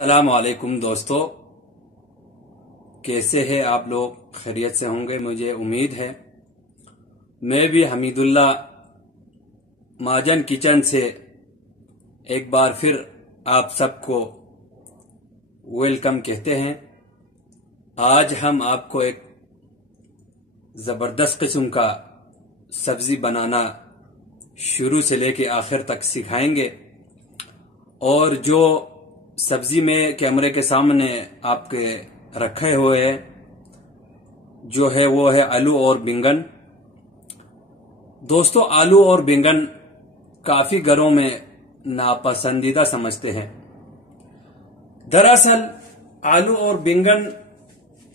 अस्सलाम वालेकुम दोस्तों, कैसे हैं आप लोग? खैरियत से होंगे मुझे उम्मीद है। मैं भी हमीदुल्ला महाजन किचन से एक बार फिर आप सबको वेलकम कहते हैं। आज हम आपको एक ज़बरदस्त किस्म का सब्ज़ी बनाना शुरू से लेके आखिर तक सिखाएंगे। और जो सब्जी में कैमरे के सामने आपके रखे हुए है जो है वो है आलू और बैंगन। दोस्तों, आलू और बैंगन काफी घरों में नापसंदीदा समझते हैं। दरअसल आलू और बैंगन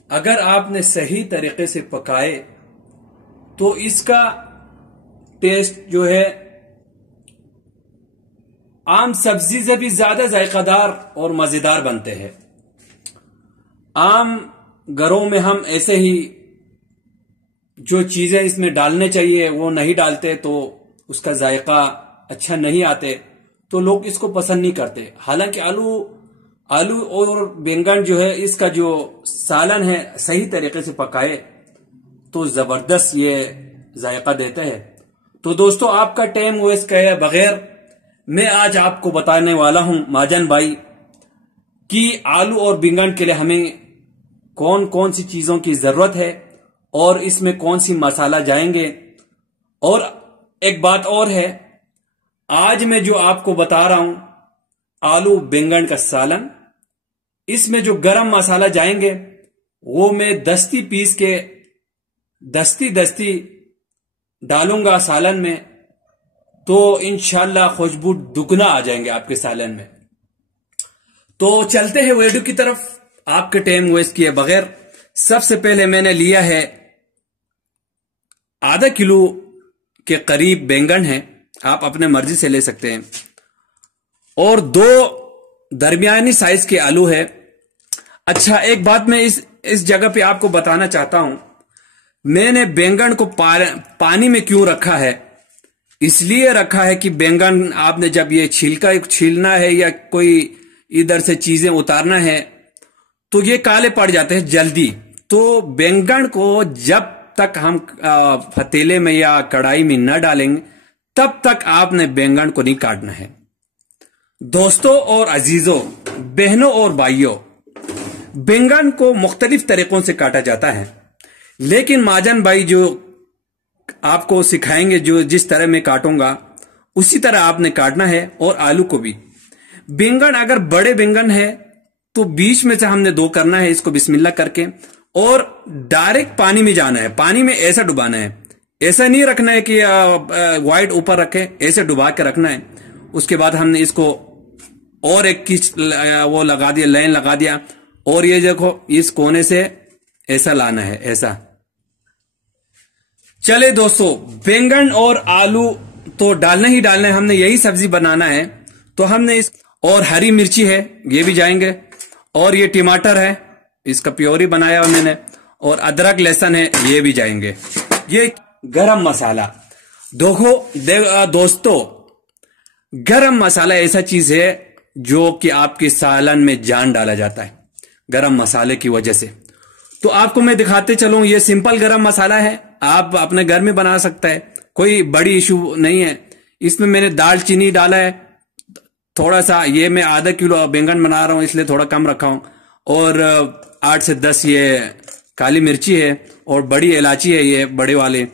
अगर आपने सही तरीके से पकाए तो इसका टेस्ट जो है आम सब्जी से भी ज्यादा जायकादार और मजेदार बनते हैं। आम घरों में हम ऐसे ही जो चीजें इसमें डालने चाहिए वो नहीं डालते तो उसका जायका अच्छा नहीं आते, तो लोग इसको पसंद नहीं करते। हालांकि आलू और बैंगन जो है इसका जो सालन है सही तरीके से पकाए तो जबरदस्त ये जायका देते हैं। तो दोस्तों, आपका टाइम वेस्ट किए बगैर मैं आज आपको बताने वाला हूं महाजन भाई कि आलू और बैंगन के लिए हमें कौन कौन सी चीजों की जरूरत है और इसमें कौन सी मसाला जाएंगे। और एक बात और है, आज मैं जो आपको बता रहा हूं आलू बैंगन का सालन, इसमें जो गरम मसाला जाएंगे वो मैं दस्ती पीस के दस्ती डालूंगा सालन में, तो इंशाल्लाह खुशबू दुगना आ जाएंगे आपके सालन में। तो चलते हैं वीडियो की तरफ आपके टाइम वेस्ट किए बगैर। सबसे पहले मैंने लिया है आधा किलो के करीब बैंगन है, आप अपने मर्जी से ले सकते हैं, और 2 दरमियानी साइज के आलू है। अच्छा, एक बात मैं इस जगह पे आपको बताना चाहता हूं, मैंने बैंगन को पानी में क्यों रखा है। इसलिए रखा है कि बैंगन आपने जब ये छिलका छीलना है या कोई इधर से चीजें उतारना है तो ये काले पड़ जाते हैं जल्दी। तो बैंगन को जब तक हम पतीले में या कढ़ाई में न डालेंगे तब तक आपने बैंगन को नहीं काटना है। दोस्तों और अजीजों, बहनों और भाइयों, बैंगन को मुख्तलिफ तरीकों से काटा जाता है, लेकिन महाजन भाई जो आपको सिखाएंगे जिस तरह मैं काटूंगा उसी तरह आपने काटना है। और आलू को भी, बैंगन अगर बड़े बैंगन है तो बीच में से हमने 2 करना है, इसको बिस्मिल्लाह करके, और डायरेक्ट पानी में जाना है। पानी में ऐसा डुबाना है, ऐसा नहीं रखना है कि वाइट ऊपर रखे, ऐसे डुबा के रखना है। उसके बाद हमने इसको और एक वो लगा दिया, लाइन लगा दिया, और ये देखो इस कोने से ऐसा लाना है, ऐसा। चले दोस्तों, बैंगन और आलू तो डालना ही डालना है, हमने यही सब्जी बनाना है तो हमने और हरी मिर्ची है ये भी जाएंगे, और ये टमाटर है इसका प्योरी बनाया हुआ मैंने, और अदरक लहसुन है ये भी जाएंगे। ये गरम मसाला दोस्तों, गरम मसाला ऐसा चीज है जो कि आपके सालन में जान डाला जाता है गरम मसाले की वजह से। तो आपको मैं दिखाते चलूं, ये सिंपल गरम मसाला है, आप अपने घर में बना सकते हैं, कोई बड़ी इशू नहीं है। इसमें मैंने दालचीनी डाला है थोड़ा सा, ये मैं आधा किलो बैंगन बना रहा हूं इसलिए थोड़ा कम रखा हूं, और 8 से 10 ये काली मिर्ची है, और बड़ी इलायची है ये बड़े वाले,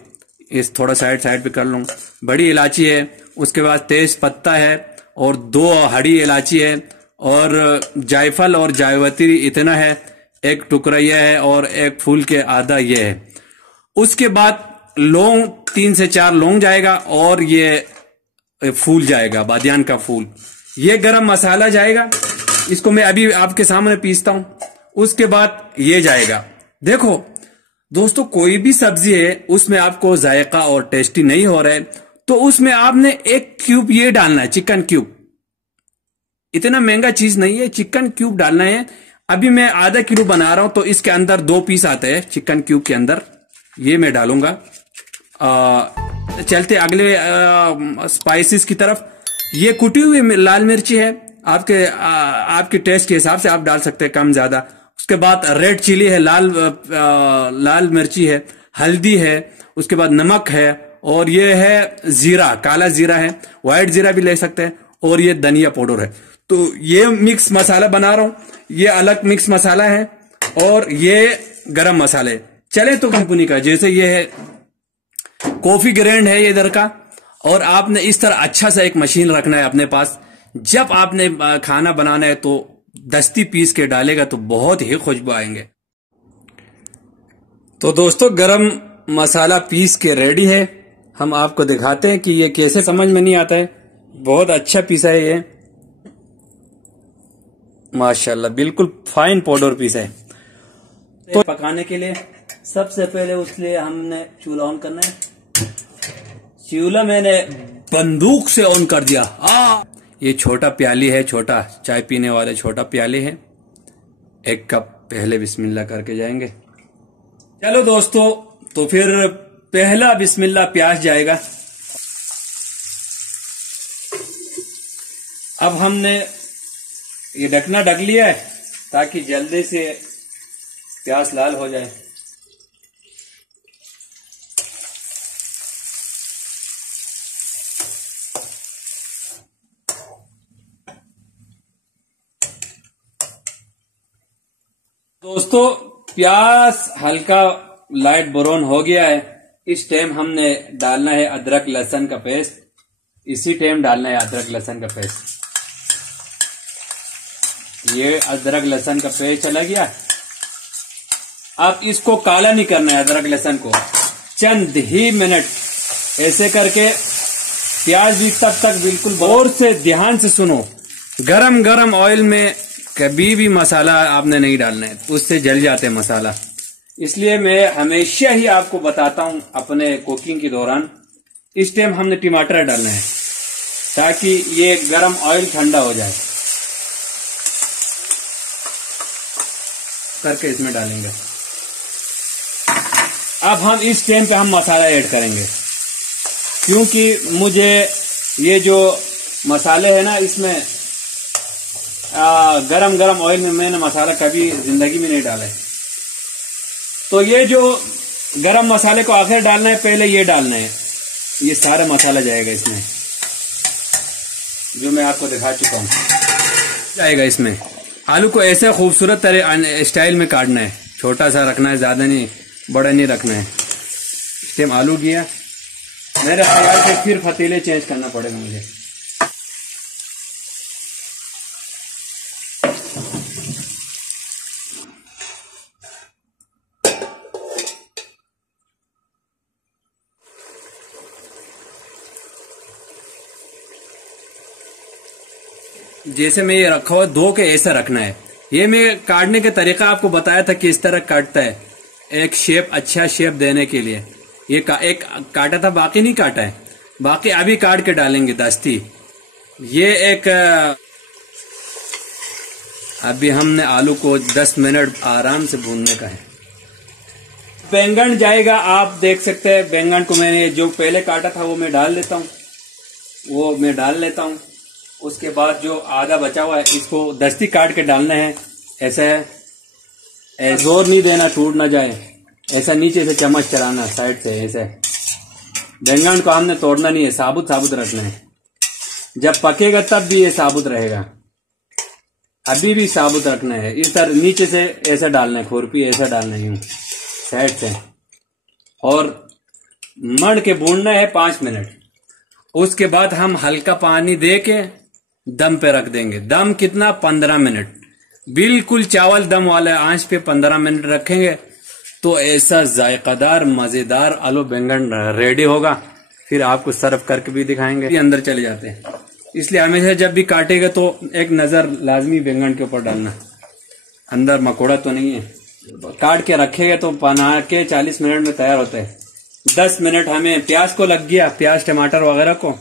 इस थोड़ा साइड पे कर लूं, बड़ी इलायची है। उसके बाद तेज पत्ता है, और 2 हरी इलायची है, और जायफल और जायवत्री इतना है, एक टुकड़ा यह है, और एक फूल के आधा ये है। उसके बाद लौंग 3 से 4 लौंग जाएगा, और ये फूल जाएगा, बादियान का फूल। ये गरम मसाला जाएगा, इसको मैं अभी आपके सामने पीसता हूं। उसके बाद ये जाएगा। देखो दोस्तों, कोई भी सब्जी है उसमें आपको जायका और टेस्टी नहीं हो रहा है तो उसमें आपने 1 क्यूब ये डालना है, चिकन क्यूब। इतना महंगा चीज नहीं है, चिकन क्यूब डालना है। अभी मैं आधा किलो बना रहा हूं तो इसके अंदर 2 पीस आते हैं चिकन क्यूब के अंदर, ये मैं डालूंगा। चलते अगले स्पाइसेस की तरफ। ये कुटी हुई लाल मिर्ची है, आपके टेस्ट के हिसाब से आप डाल सकते हैं, कम ज्यादा। उसके बाद रेड चिली है, लाल मिर्ची है, हल्दी है, उसके बाद नमक है, और ये है जीरा, काला जीरा है, व्हाइट जीरा भी ले सकते हैं, और ये धनिया पाउडर है। तो ये मिक्स मसाला बना रहा हूं, ये अलग मिक्स मसाला है, और ये गरम मसाले। चले तो कंपनी का, जैसे ये है कॉफी ग्राइंड है ये इधर का, और आपने इस तरह अच्छा सा एक मशीन रखना है अपने पास। जब आपने खाना बनाना है तो दस्ती पीस के डालेगा तो बहुत ही खुशबू आएंगे। तो दोस्तों गरम मसाला पीस के रेडी है। हम आपको दिखाते हैं कि ये कैसे, समझ में नहीं आता है, बहुत अच्छा पीसा है ये, माशाल्लाह बिल्कुल फाइन पाउडर पीसा है। तो पकाने के लिए सबसे पहले उसके हमने चूल्हा ऑन करना है। चूल्हा मैंने बंदूक से ऑन कर दिया। ये छोटा प्याली है, छोटा चाय पीने वाले छोटा प्याली है, 1 कप पहले बिस्मिल्लाह करके जाएंगे। चलो दोस्तों, तो फिर पहला बिस्मिल्लाह प्याज जाएगा। अब हमने ये ढकना ढक लिया है ताकि जल्दी से प्याज लाल हो जाए। दोस्तों प्याज हल्का लाइट ब्राउन हो गया है। इस टाइम हमने डालना है अदरक लहसुन का पेस्ट। इसी टाइम डालना है अदरक लहसुन का पेस्ट। ये अदरक लहसुन का पेस्ट चला गया। अब इसको काला नहीं करना है, अदरक लहसुन को चंद ही मिनट ऐसे करके प्याज भी तब तक बिल्कुल गौर से ध्यान से सुनो। गरम गरम ऑयल में कभी भी मसाला आपने नहीं डालना है, उससे जल जाते हैं मसाला। इसलिए मैं हमेशा ही आपको बताता हूं अपने कुकिंग के दौरान, इस टाइम हमने टमाटर डालना है ताकि ये गरम ऑयल ठंडा हो जाए करके इसमें डालेंगे। अब हम इस टाइम पे हम मसाला ऐड करेंगे, क्योंकि मुझे ये जो मसाले है ना, इसमें गरम गरम ऑयल में मैंने मसाला कभी जिंदगी में नहीं डाला है। तो ये जो गरम मसाले को आखिर डालना है, पहले ये डालना है, ये सारा मसाला जाएगा इसमें, जो मैं आपको दिखा चुका हूं जाएगा इसमें। आलू को ऐसे खूबसूरत तरह स्टाइल में काटना है, छोटा सा रखना है, ज्यादा नहीं, बड़ा नहीं रखना है। इस टाइम आलू गया, मेरे ख्याल से फिर पतीले चेंज करना पड़ेगा मुझे। जैसे मैं ये रखा हुआ धो के ऐसा रखना है। ये मैं काटने का तरीका आपको बताया था कि इस तरह काटता है, एक शेप, अच्छा शेप देने के लिए। ये एक काटा था, बाकी नहीं काटा है, बाकी अभी काट के डालेंगे दस्ती। ये एक अभी हमने आलू को 10 मिनट आराम से भूनने का है। बैंगन जाएगा, आप देख सकते हैं बैंगन को मैंने जो पहले काटा था वो मैं डाल लेता हूँ, वो मैं डाल लेता हूँ। उसके बाद जो आधा बचा हुआ है इसको दस्ती काट के डालना है। ऐसा है, जोर नहीं देना, टूट ना जाए, ऐसा नीचे से चम्मच चलाना साइड से। ऐसे बैंगन को हमने तोड़ना नहीं है, साबुत साबुत रखना है। जब पकेगा तब भी ये साबुत रहेगा, अभी भी साबुत रखना है। इस तरह नीचे से ऐसा डालना है, खुरपी ऐसा डालना है यूं साइड से, और मड़ के भूनना है 5 मिनट। उसके बाद हम हल्का पानी दे के दम पे रख देंगे। दम कितना? 15 मिनट, बिल्कुल चावल दम वाले आंच पे 15 मिनट रखेंगे तो ऐसा जायकादार मजेदार आलू बैंगन रेडी होगा। फिर आपको सर्व करके भी दिखाएंगे। ये अंदर चले जाते हैं, इसलिए हमेशा जब भी काटेगा तो एक नजर लाजमी बैंगन के ऊपर डालना, अंदर मकोड़ा तो नहीं है। काट के रखेगा तो बना के 40 मिनट में तैयार होता है। 10 मिनट हमें प्याज को लग गया, प्याज टमाटर वगैरह को,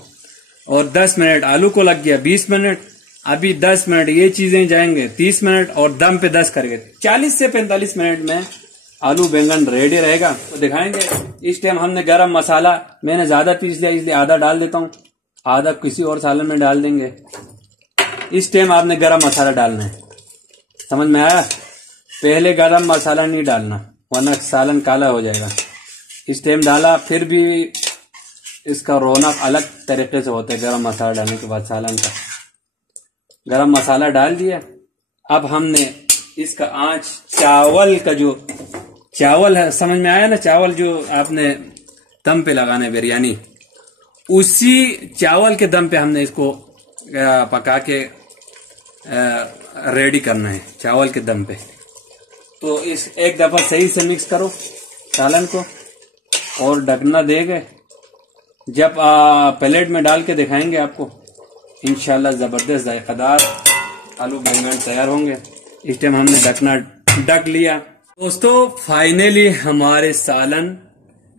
और 10 मिनट आलू को लग गया, 20 मिनट। अभी 10 मिनट ये चीजें जाएंगे, 30 मिनट, और दम पे 10 करके 40 से 45 मिनट में आलू बैंगन रेडी रहेगा, तो दिखाएंगे। इस टाइम हमने गरम मसाला मैंने ज्यादा पीस लिया, इसलिए आधा डाल देता हूँ, आधा किसी और सालन में डाल देंगे। इस टाइम आपने गरम मसाला डालना है, समझ में आया? पहले गरम मसाला नहीं डालना वरना सालन काला हो जाएगा। इस टाइम डाला फिर भी इसका रौनक अलग तरीके से होता है गरम मसाला डालने के बाद सालन का। गरम मसाला डाल दिया। अब हमने इसका आंच चावल का जो चावल है, समझ में आया ना? चावल जो आपने दम पे लगाना है बिरयानी, उसी चावल के दम पे हमने इसको पका के रेडी करना है, चावल के दम पे। तो इस एक दफा सही से मिक्स करो सालन को और ढकना देंगे। जब प्लेट में डाल के दिखाएंगे आपको, इंशाल्लाह जबरदस्त जायकादार आलू बैंगन तैयार होंगे। इस टाइम हमने ढकना ढक लिया। दोस्तों फाइनली हमारे सालन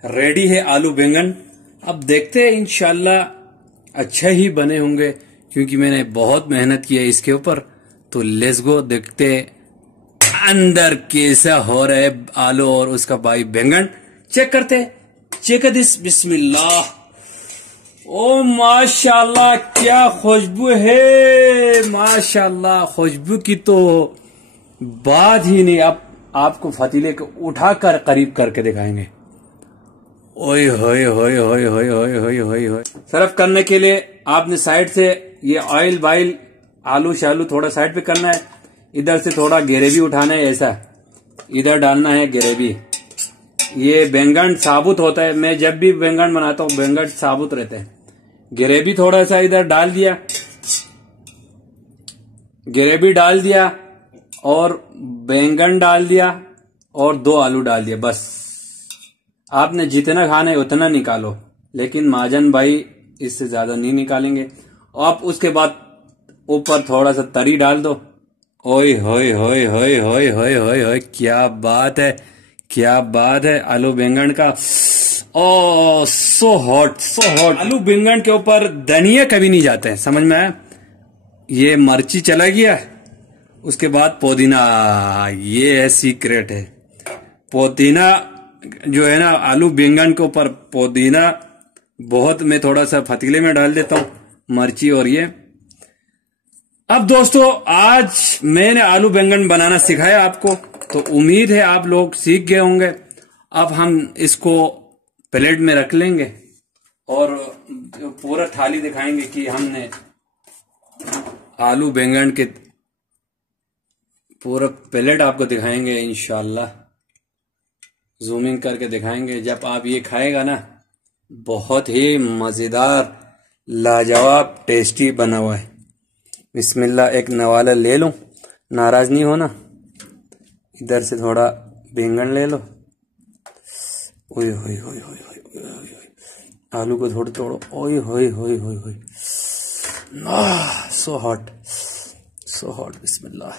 रेडी है, आलू बैंगन। अब देखते हैं इंशाल्लाह अच्छा ही बने होंगे क्योंकि मैंने बहुत मेहनत की है इसके ऊपर। तो लेट्स गो, देखते अंदर कैसा हो रहा है आलू और उसका भाई बैंगन। चेक करते, चेक दिस, बिस्मिल्लाह। ओ माशाल्लाह क्या खुशबू है, माशाल्लाह खुशबू की तो बात ही नहीं। अब आपको फतीले को उठाकर करीब करके दिखाएंगे। ओए होए होए होए होए होए होए होए होए। सर्व करने के लिए आपने साइड से ये ऑयल बाइल आलू शालू थोड़ा साइड पे करना है। इधर से थोड़ा ग्रेवी उठाना है, ऐसा इधर डालना है ग्रेवी। ये बैंगन साबुत होता है, मैं जब भी बैंगन बनाता हूँ बैंगन साबुत रहते हैं। ग्रेवी थोड़ा सा इधर डाल दिया, ग्रेवी डाल दिया और बैंगन डाल दिया और 2 आलू डाल दिया। बस आपने जितना खाना है उतना निकालो, लेकिन महाजन भाई इससे ज्यादा नहीं निकालेंगे। आप उसके बाद ऊपर थोड़ा सा तरी डाल दो। ओए होए होए होए होए होए होए होए, क्या बात है, क्या बात है आलू बैंगन का। ओ सो हॉट, सो हॉट। आलू बैंगन के ऊपर धनिया कभी नहीं जाते हैं, समझ में आया? ये मिर्ची चला गया, उसके बाद पुदीना, ये है सीक्रेट है। पुदीना जो है ना आलू बैंगन के ऊपर पुदीना बहुत, मैं थोड़ा सा पतीले में डाल देता हूं मिर्ची और ये। अब दोस्तों आज मैंने आलू बैंगन बनाना सिखाया आपको, तो उम्मीद है आप लोग सीख गए होंगे। अब हम इसको प्लेट में रख लेंगे और पूरा थाली दिखाएंगे कि हमने आलू बैंगन के पूरा प्लेट आपको दिखाएंगे इंशाल्लाह, जूमिंग करके दिखाएंगे। जब आप ये खाएगा ना, बहुत ही मजेदार लाजवाब टेस्टी बना हुआ है। बिस्मिल्लाह, एक नवाला ले लो, नाराज नहीं होना। इधर से थोड़ा बैंगन ले लो। ओए होए होए होए होए, आलू को थोड़ा तोड़ो। ओए होए होए होए होए, सो हॉट, सो हॉट। बिस्मिल्लाह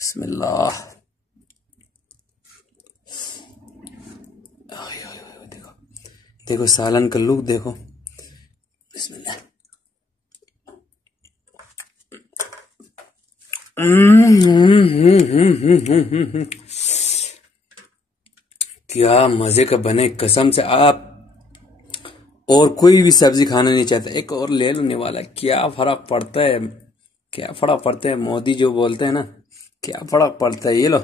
बिस्मिल्लाह। देखो देखो सालन का लुक देखो। बिस्मिल्लाह। क्या मजे का बने, कसम से। आप और कोई भी सब्जी खाना नहीं चाहता, एक और ले लेने वाला, क्या फर्क पड़ता है, क्या फर्क पड़ता है। मोदी जो बोलते हैं ना, क्या फर्क पड़ता है। ये लो,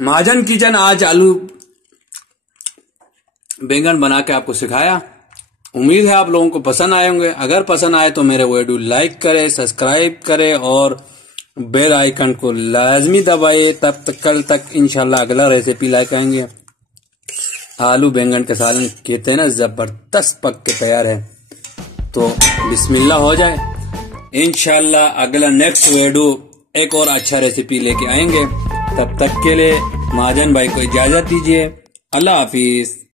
महाजन किचन आज आलू बैंगन बना के आपको सिखाया। उम्मीद है आप लोगों को पसंद आए होंगे। अगर पसंद आए तो मेरे वीडियो लाइक करें, सब्सक्राइब करें और बेल आइकन को लाजमी दबाए। तब तक कल तक इंशाल्लाह अगला रेसिपी लाइक आएंगे। आलू बैंगन का सालन कहते हैं ना, जबरदस्त पक के तैयार है। तो बिस्मिल्लाह हो जाए, इंशाल्लाह अगला नेक्स्ट वीडियो एक और अच्छा रेसिपी लेके आएंगे। तब तक के लिए महाजन भाई को इजाजत दीजिए। अल्लाह हाफिज।